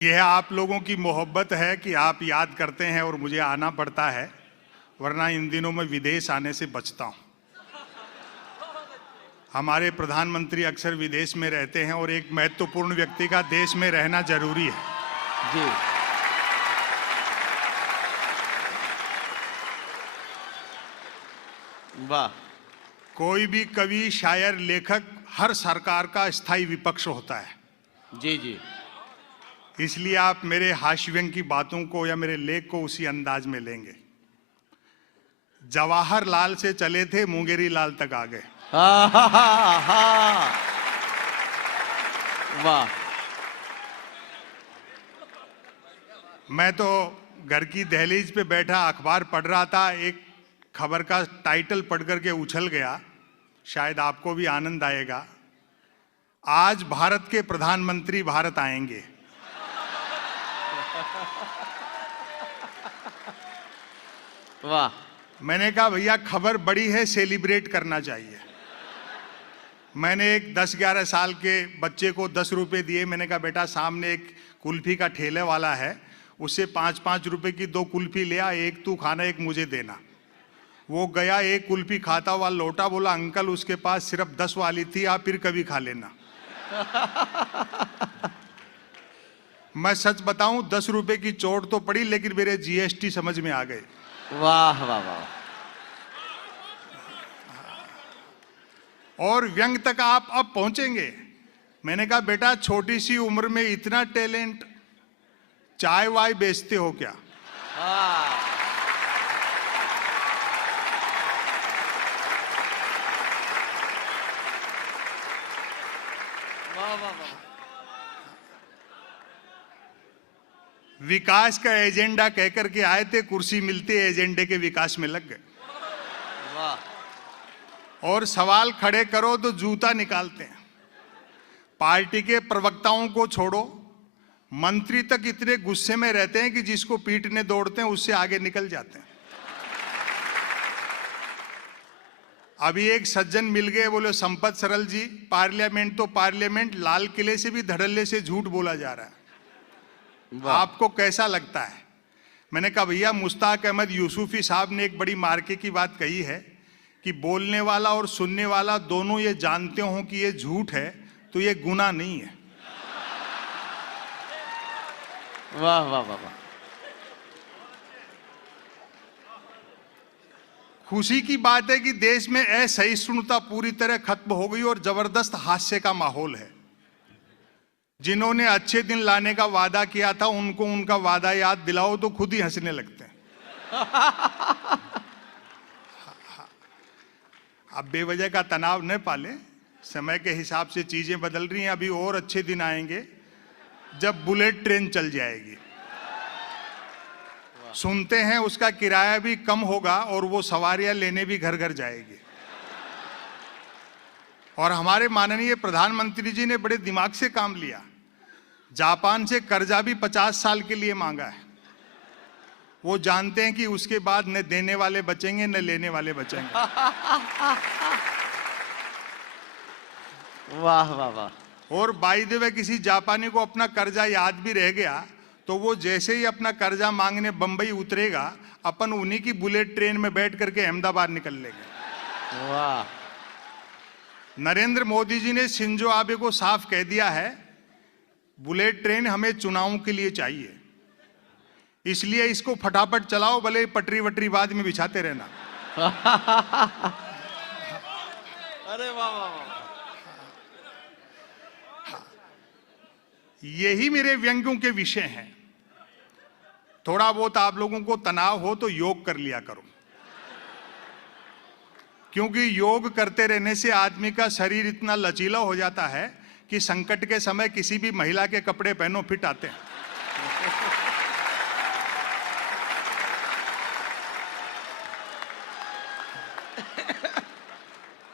यह आप लोगों की मोहब्बत है कि आप याद करते हैं और मुझे आना पड़ता है, वरना इन दिनों में विदेश आने से बचता हूं। हमारे प्रधानमंत्री अक्सर विदेश में रहते हैं और एक महत्वपूर्ण व्यक्ति का देश में रहना जरूरी है। जी। वाह। कोई भी कवि, शायर, लेखक हर सरकार का स्थायी विपक्ष होता है। जी जी। इसलिए आप मेरे हास्य व्यंग की बातों को या मेरे लेख को उसी अंदाज में लेंगे। जवाहरलाल से चले थे, मुंगेरी लाल तक आ गए। वाह। मैं तो घर की दहलीज पे बैठा अखबार पढ़ रहा था, एक खबर का टाइटल पढ़ करके उछल गया, शायद आपको भी आनंद आएगा। आज भारत के प्रधानमंत्री भारत आएंगे। वाह। मैंने कहा भैया खबर बड़ी है, सेलिब्रेट करना चाहिए। मैंने एक 10-11 साल के बच्चे को 10 रुपए दिए। मैंने कहा बेटा सामने एक कुल्फी का ठेले वाला है, उससे 5-5 रुपए की 2 कुल्फी ले आ, एक तू खाना एक मुझे देना। वो गया, एक कुल्फी खाता हुआ लौटा, बोला अंकल उसके पास सिर्फ 10 वाली थी, आप फिर कभी खा लेना। मैं सच बताऊं 10 रुपए की चोट तो पड़ी, लेकिन मेरे जीएसटी समझ में आ गए। वाह वाह वाह। और व्यंग तक आप अब पहुंचेंगे। मैंने कहा बेटा छोटी सी उम्र में इतना टैलेंट, चाय वाय बेचते हो क्या? वाह वाह वाह। विकास का एजेंडा कहकर के आए थे, कुर्सी मिलते एजेंडे के विकास में लग गए। वाह। और सवाल खड़े करो तो जूता निकालते हैं। पार्टी के प्रवक्ताओं को छोड़ो, मंत्री तक इतने गुस्से में रहते हैं कि जिसको पीटने दौड़ते हैं उससे आगे निकल जाते हैं। अभी एक सज्जन मिल गए, बोले संपत सरल जी, पार्लियामेंट तो पार्लियामेंट, लाल किले से भी धड़ल्ले से झूठ बोला जा रहा है, आपको कैसा लगता है? मैंने कहा भैया मुश्ताक अहमद यूसुफी साहब ने एक बड़ी मार्के की बात कही है कि बोलने वाला और सुनने वाला दोनों ये जानते हो कि ये झूठ है तो ये गुनाह नहीं है। वाह वाह वाह वाह। खुशी की बात है कि देश में असहिष्णुता पूरी तरह खत्म हो गई और जबरदस्त हास्य का माहौल है। जिन्होंने अच्छे दिन लाने का वादा किया था उनको उनका वादा याद दिलाओ तो खुद ही हंसने लगते हैं। अब बेवजह का तनाव न पाले, समय के हिसाब से चीजें बदल रही हैं। अभी और अच्छे दिन आएंगे जब बुलेट ट्रेन चल जाएगी। सुनते हैं उसका किराया भी कम होगा और वो सवारियां लेने भी घर घर जाएगी। और हमारे माननीय प्रधानमंत्री जी ने बड़े दिमाग से काम लिया। जापान से कर्जा भी 50 साल के लिए मांगा है। वो जानते हैं कि उसके बाद न देने वाले बचेंगे न लेने वाले बचेंगे। वाह वाह वाह। और बाय द वे किसी जापानी को अपना कर्जा याद भी रह गया तो वो जैसे ही अपना कर्जा मांगने बंबई उतरेगा, अपन उन्हीं की बुलेट ट्रेन में बैठ करके अहमदाबाद निकल लेंगे। वाह। नरेंद्र मोदी जी ने शिंजो आबे को साफ कह दिया है, बुलेट ट्रेन हमें चुनावों के लिए चाहिए, इसलिए इसको फटाफट चलाओ, भले पटरी वटरी बाद में बिछाते रहना। अरे वाह वाह वाह। यही मेरे व्यंग्यों के विषय हैं। थोड़ा बहुत आप लोगों को तनाव हो तो योग कर लिया करो, क्योंकि योग करते रहने से आदमी का शरीर इतना लचीला हो जाता है कि संकट के समय किसी भी महिला के कपड़े पहनो फिट आते हैं।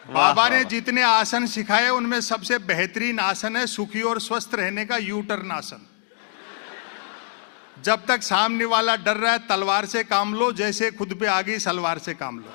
बाबा ने जितने आसन सिखाए उनमें सबसे बेहतरीन आसन है सुखी और स्वस्थ रहने का यू टर्न आसन। जब तक सामने वाला डर रहा है तलवार से काम लो, जैसे खुद पे आ गई सलवार से काम लो।